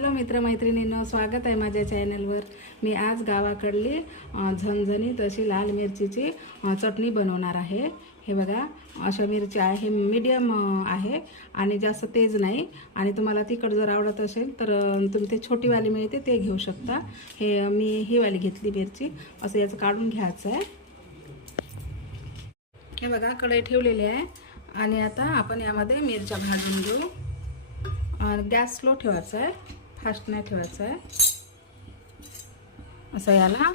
Hello मित्रमैत्रिणींनो स्वागत आहे माझ्या चॅनलवर. मी आज गावाकडली झणझणी झणझणीत अशी लाल मिरचीची चटणी बनवणार आहे. हे बघा अशा मिरच्या आहे मीडियम आहे आणि जास्त तेज नाही. आणि तुम्हाला तिखट जर आवडत असेल तर तुम्ही ते छोटीवाली मिळते ते घेऊ शकता. हे मी ही वाली घेतली मिरची. असं याचं काढून घ्यायचं आहे. हे बघा कढई ठेवलेली आहे. आणि आता आपण यामध्ये मिरच्या भाजून घेऊ. गॅस स्लो ठेवायचा आहे. फास्ट नाही ठेवायचं आहे. असं याला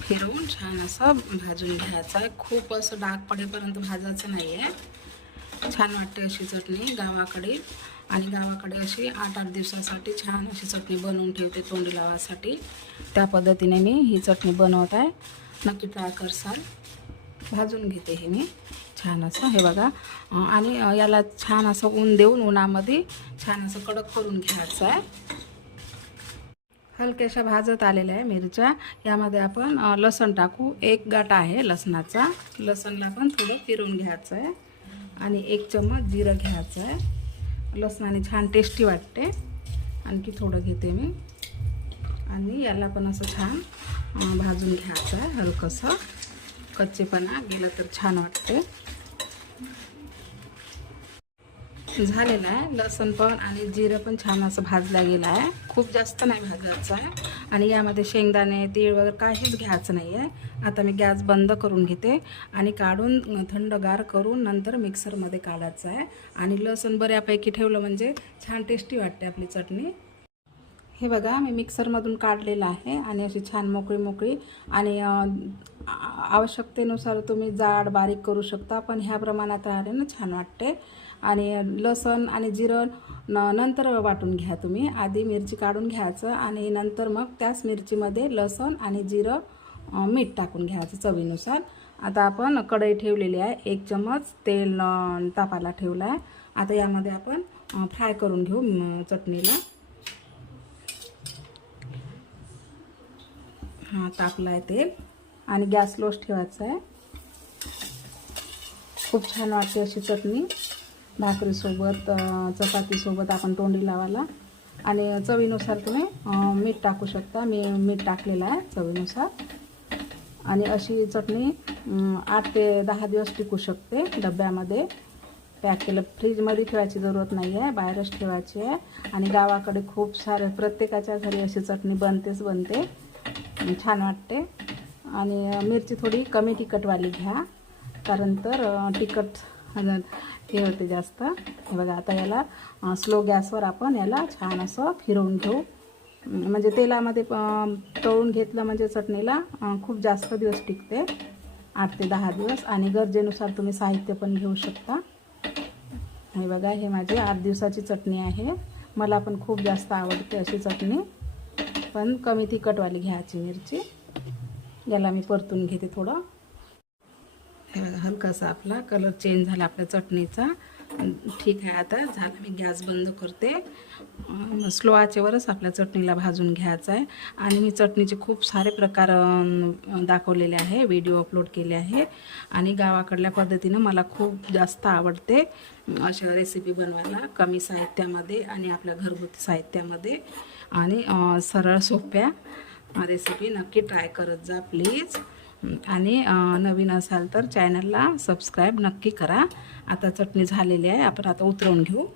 फिरवून छान असं भाजून घ्यायचं आहे. खूप असं डाग पडेपर्यंत भाजायचं नाही आहे. छान वाटते अशी चटणी गावाकडे. आणि गावाकडे अशी आठ आठ दिवसासाठी छान अशी चटणी बनवून ठेवते तोंडी लावासाठी. त्या पद्धतीने मी ही चटणी बनवत आहे. नक्की ट्राय करसाल. भाजून घेते हे मी. छान असं हे बघा. आणि याला छान असं ऊन देऊन उन्हामध्ये छान असं कडक करून घ्यायचं आहे. हलक्याशा भाजत आलेल्या आहे मिरच्या. यामध्ये आपण लसूण लसण टाकू. एक गाठा आहे लसणाचा. लसणला पण थोडं फिरून घ्यायचं आहे. आणि एक चम्मच जिरं घ्यायचं आहे. लसणाने छान टेस्टी वाटते. आणखी थोडं घेते मी. आणि याला पण असं छान भाजून घ्यायचं आहे हलकंसं. कच्चेपणा गेलं तर छान वाटते. झालेलं आहे. लसण पण आणि जिरं पण छान असं भाजला गेलं आहे. खूप जास्त नाही भाजायचं आहे. आणि यामध्ये शेंगदाणे तीळ वगैरे काहीच घ्यायचं नाही आहे. आता मी गॅस बंद करून घेते आणि काढून थंडगार करून नंतर मिक्सरमध्ये काढायचं आहे. आणि लसण बऱ्यापैकी ठेवलं म्हणजे छान टेस्टी वाटते आपली चटणी. हे बघा मी मिक्सरमधून काढलेलं आहे आणि अशी छान मोकळी मोकळी. आणि आवश्यकतेनुसार तुम्ही जाड बारीक करू शकता पण ह्या प्रमाणात राहिले ना छान वाटते. आणि लसण आणि जिरं न नंतर वाटून घ्या तुम्ही. आधी मिरची काढून घ्यायचं आणि नंतर मग त्याच मिरचीमध्ये लसण आणि जिरं मीठ टाकून घ्यायचं चवीनुसार. आता आपण कढई ठेवलेली आहे. एक चमच तेल तापाला ठेवला आहे आता यामध्ये आपण फ्राय करून घेऊ चटणीला. हां तापला आहे तेल. आणि गॅस लोच ठेवायचा आहे खूप छान वाटते अशी चटणी. भाकरीसोबत चपातीसोबत आपण तोंडी लावायला. आणि चवीनुसार तुम्ही मीठ टाकू शकता. मी मीठ टाकलेलं आहे चवीनुसार. आणि अशी चटणी आठ ते दहा दिवस टिकू शकते डब्यामध्ये. पॅक केलं. फ्रीजमध्ये ठेवायची जरूरत नाही आहे बाहेरच ठेवायची आहे. आणि गावाकडे खूप सारे प्रत्येकाच्या घरी अशी चटणी बनतेच बनते. छान वाटते. आणि मिरची थोडी कमी तिखटवाली घ्या. कारण तर तिखट अं, हे होते जास्त. हे बघा आता याला स्लो गॅसवर आपण याला छान असं फिरवून घेऊ. म्हणजे तेलामध्ये तळून घेतलं म्हणजे चटणीला खूप जास्त दिवस टिकते. आठ ते दहा दिवस. आणि गरजेनुसार तुम्ही साहित्य पण घेऊ शकता. हे बघा हे माझी आठ दिवसाची चटणी आहे. मला पण खूप जास्त आवडते अशी चटणी. पण कमी तिखटवाली घ्यायची मिरची. याला मी परतून घेते थोडं. हे बघा हलकासा आपला कलर चेंज झाला आपल्या चटणीचा. ठीक आहे आता झालं मी गॅस बंद करते. स्लो आचेवरच आपल्या चटणीला भाजून घ्यायचं आहे. आणि मी चटणीचे खूप सारे प्रकार दाखवलेले आहे व्हिडिओ अपलोड केले आहे. आणि गावाकडल्या पद्धतीनं मला खूप जास्त आवडते अशा रेसिपी बनवायला कमी साहित्यामध्ये आणि आपल्या घरगुती साहित्यामध्ये. आणि सरळ सोप्या रेसिपी नक्की ट्राय करत जा प्लीज आणि नवीन असाल तर चॅनलला सबस्क्राईब नक्की करा. आता चटणी झालेली आहे आपण आता उतरवून घेऊ.